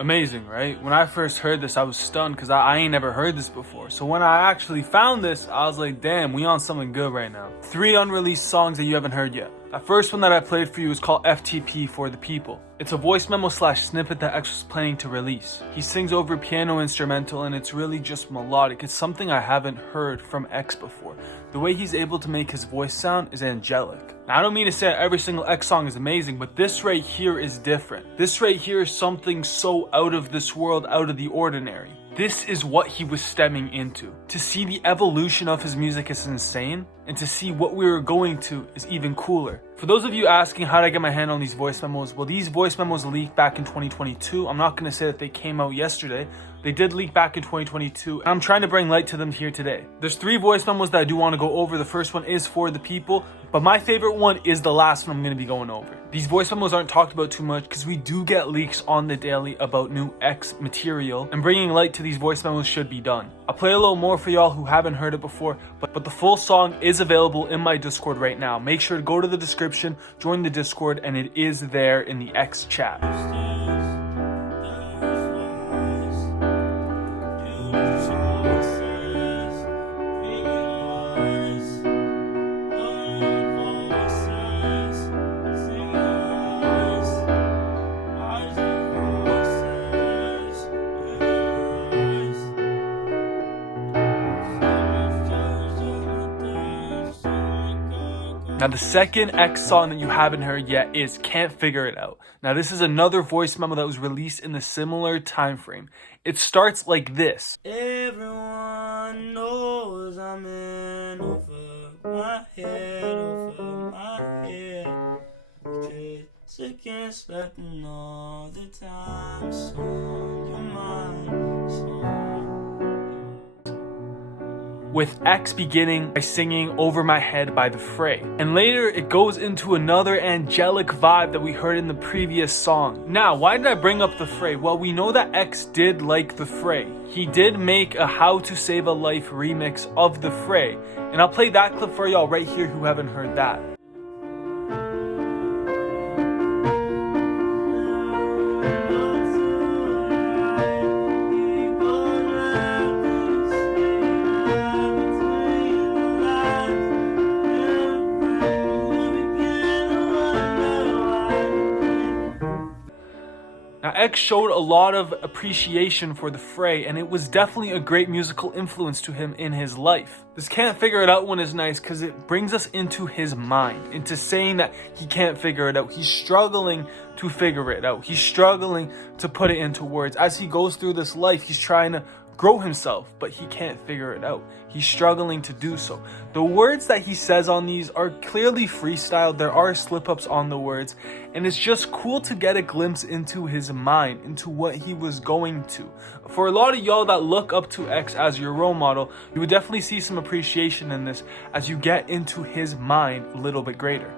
Amazing, right? When I first heard this, I was stunned because I ain't never heard this before. So when I actually found this, I was like, damn, we on something good right now. 3 unreleased songs that you haven't heard yet. That first one that I played for you is called FTP for the People. It's a voice memo / snippet that X was planning to release. He sings over piano instrumental and it's really just melodic. It's something I haven't heard from X before. The way he's able to make his voice sound is angelic. Now, I don't mean to say every single X song is amazing, but this right here is different. This right here is something so out of this world, out of the ordinary. This is what he was stemming into. To see the evolution of his music is insane, and to see what we were going to is even cooler. For those of you asking how did I get my hand on these voice memos, well, these voice memos leaked back in 2022. I'm not going to say that they came out yesterday. They did leak back in 2022, and I'm trying to bring light to them here today. There's 3 voice memos that I do want to go over. The first one is for the people, but my favorite one is the last one I'm going to be going over. These voice memos aren't talked about too much because we do get leaks on the daily about new X material, and bringing light to these voice memos should be done. I'll play a little more for y'all who haven't heard it before, but the full song is available in my Discord right now. Make sure to go to the description, join the Discord, and it is there in the X chat. Now, the second X song that you haven't heard yet is Can't Figure It Out. Now, this is another voice memo that was released in a similar time frame. It starts like this. Everyone knows I'm in over my head. It's against sleeping all the time. So your mind, so with X beginning by singing Over My Head by The Fray. And later it goes into another angelic vibe that we heard in the previous song. Now, why did I bring up The Fray? Well, we know that X did like The Fray. He did make a How to Save a Life remix of The Fray. And I'll play that clip for y'all right here who haven't heard that. Now, X showed a lot of appreciation for The Fray, and it was definitely a great musical influence to him in his life. This Can't Figure It Out one is nice because it brings us into his mind, into saying that he can't figure it out. He's struggling to figure it out. He's struggling to put it into words. As he goes through this life, he's trying to grow himself, but he can't figure it out. He's struggling to do so. The words that he says on these are clearly freestyled. There are slip-ups on the words, and it's just cool to get a glimpse into his mind, into what he was going to. For a lot of y'all that look up to X as your role model, you would definitely see some appreciation in this as you get into his mind a little bit greater.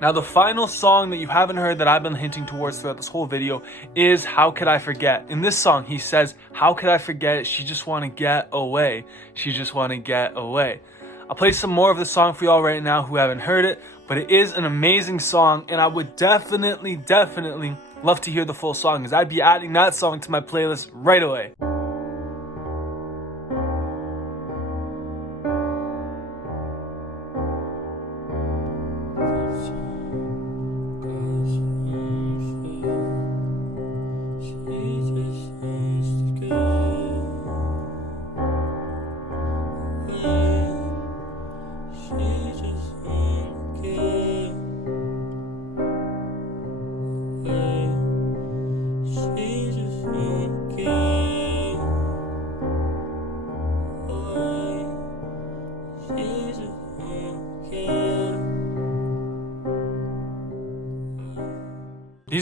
Now, the final song that you haven't heard that I've been hinting towards throughout this whole video is How Could I Forget? In this song, he says, how could I forget? She just want to get away. She just want to get away. I'll play some more of the song for y'all right now who haven't heard it, but it is an amazing song, and I would definitely love to hear the full song, because I'd be adding that song to my playlist right away.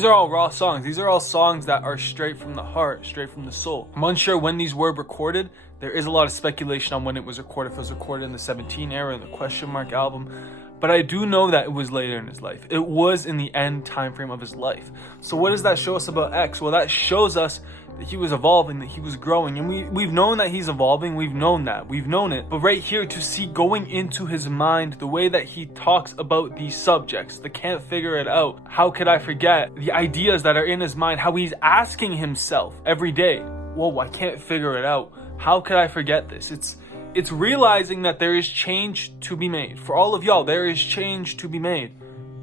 These are all raw songs. These are all songs that are straight from the heart, straight from the soul. I'm unsure when these were recorded. There is a lot of speculation on when it was recorded. If it was recorded in the 17 era, in the Question Mark album. But I do know that it was later in his life. It was in the end time frame of his life. So what does that show us about X? Well, that shows us that he was evolving, that he was growing. And we've known that he's evolving. We've known that. We've known it. But right here, to see going into his mind, the way that he talks about these subjects, the can't figure it out. How could I forget the ideas that are in his mind? How he's asking himself every day, whoa, I can't figure it out. How could I forget this? It's realizing that there is change to be made. For all of y'all, there is change to be made.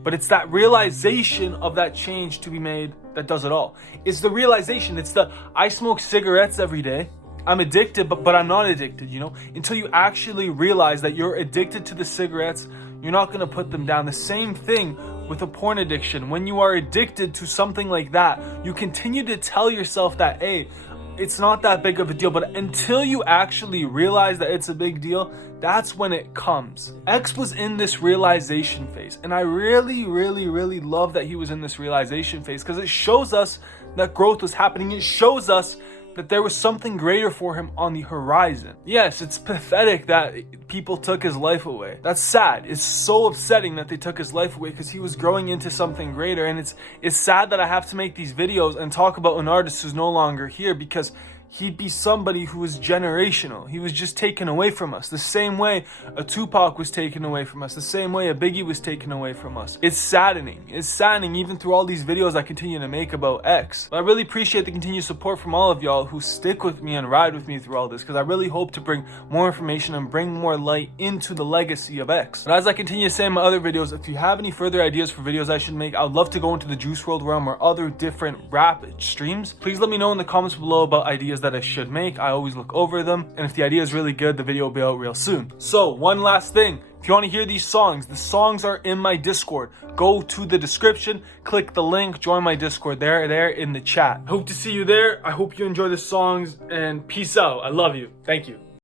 But it's that realization of that change to be made that does it all. It's the realization. It's the, I smoke cigarettes every day. I'm addicted, but I'm not addicted, you know? Until you actually realize that you're addicted to the cigarettes, you're not going to put them down. The same thing with a porn addiction. When you are addicted to something like that, you continue to tell yourself that, hey, it's not that big of a deal. But until you actually realize that it's a big deal, that's when it comes. X was in this realization phase. And I really, really, really love that he was in this realization phase, because it shows us that growth was happening. It shows us that there was something greater for him on the horizon. Yes, it's pathetic that people took his life away. That's sad. It's so upsetting that they took his life away, because he was growing into something greater. And it's sad that I have to make these videos and talk about an artist who's no longer here, because he'd be somebody who was generational. He was just taken away from us. The same way a Tupac was taken away from us. The same way a Biggie was taken away from us. It's saddening. It's saddening even through all these videos I continue to make about X. But I really appreciate the continued support from all of y'all who stick with me and ride with me through all this, because I really hope to bring more information and bring more light into the legacy of X. But as I continue to say in my other videos, if you have any further ideas for videos I should make, I would love to go into the Juice WRLD realm or other different rap streams. Please let me know in the comments below about ideas that I should make. I always look over them, and if the idea is really good, the video will be out real soon. So one last thing, if you want to hear these songs, the songs are in my Discord. Go to the description, click the link, join my Discord there in the chat. I hope to see you there. I hope you enjoy the songs, and peace out. I love you. Thank you.